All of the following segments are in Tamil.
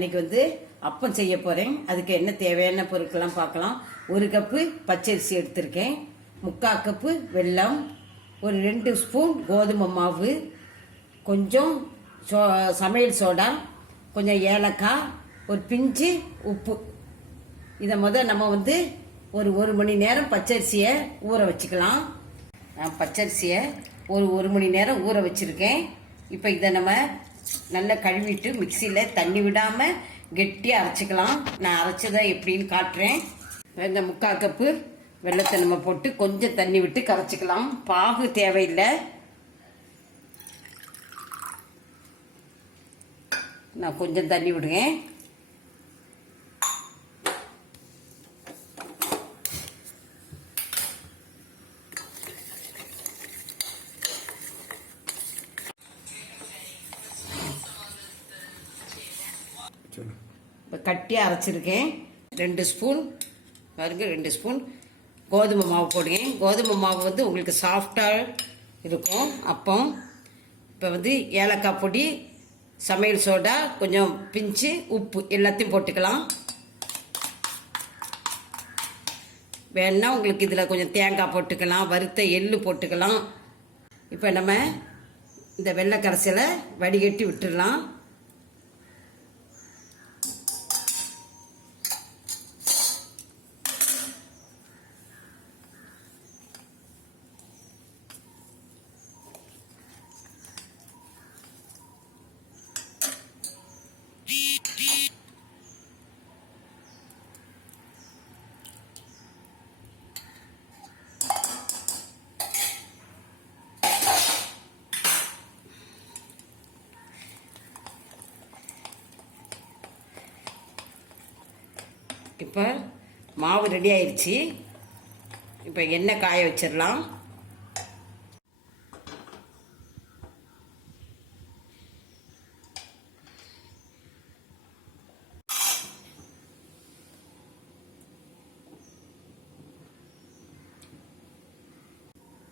இன்னைக்கு வந்து அப்பம் செய்ய போகிறேன். அதுக்கு என்ன தேவையான பொருட்கள்லாம் பார்க்கலாம். 1 கப்பு பச்சரிசி எடுத்திருக்கேன், 3/4 கப்பு வெல்லம், ஒரு 2 ஸ்பூன் கோதுமை மாவு, கொஞ்சம் சமையல் சோடா, கொஞ்சம் ஏலக்காய், ஒரு பிஞ்சு உப்பு. இதை நம்ம வந்து ஒரு மணி நேரம் பச்சரிசியை ஊற வச்சுக்கலாம். நான் பச்சரிசியை ஒரு மணி நேரம் ஊற வச்சுருக்கேன். இப்போ இதை நம்ம நல்லா கழுவிட்டு மிக்சியில் தண்ணி விடாமல் கெட்டியாக அரைச்சிக்கலாம். நான் அரைச்சதை எப்படின்னு காட்டுறேன். இந்த 3/4 கப்பு வெல்லத்தை நம்ம போட்டு கொஞ்சம் தண்ணி விட்டு கரைச்சிக்கலாம். பாகு தேவையில்லை. நான் கொஞ்சம் தண்ணி விடுவேன். இப்போ கட்டியாக அரைச்சிருக்கேன். 2 ஸ்பூன் பாருங்க, 2 ஸ்பூன் கோதுமை மாவு போடுங்க. கோதுமை மாவு வந்து உங்களுக்கு சாஃப்டாக இருக்கும் அப்பம். இப்போ வந்து ஏலக்காய் பொடி, சமையல் சோடா, கொஞ்சம் பிஞ்சு உப்பு எல்லாத்தையும் போட்டுக்கலாம். வேணா உங்களுக்கு இதில் கொஞ்சம் தேங்காய் போட்டுக்கலாம், வறுத்த எள்ளு போட்டுக்கலாம். இப்போ நம்ம இந்த வெள்ளை கரைசலை வடிகட்டி விட்டுடலாம். இப்போ மாவு ரெடி ஆயிடுச்சு. இப்போ எண்ணெய் காய வச்சிடலாம்.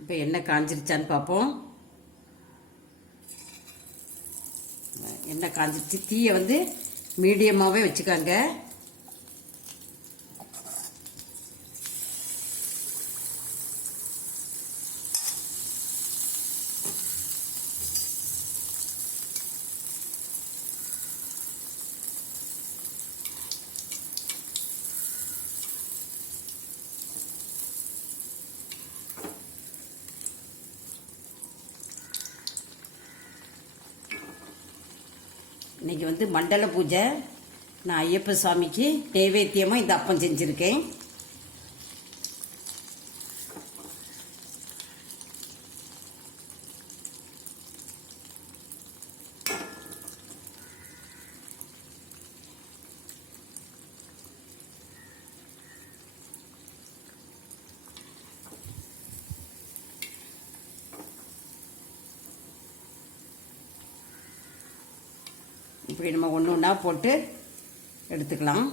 இப்போ எண்ணெய் காஞ்சிருச்சான்னு பார்ப்போம். எண்ணெய் காஞ்சிருச்சு. தீயை வந்து மீடியமாகவே வச்சுக்காங்க. இன்னைக்கு வந்து மண்டல பூஜை. நான் ஐயப்ப சாமிக்கு நைவேத்தியமாக இந்த அப்பம் செஞ்சுருக்கேன். இப்படி நம்ம ஒன்று ஒன்றா போட்டு எடுத்துக்கலாம்.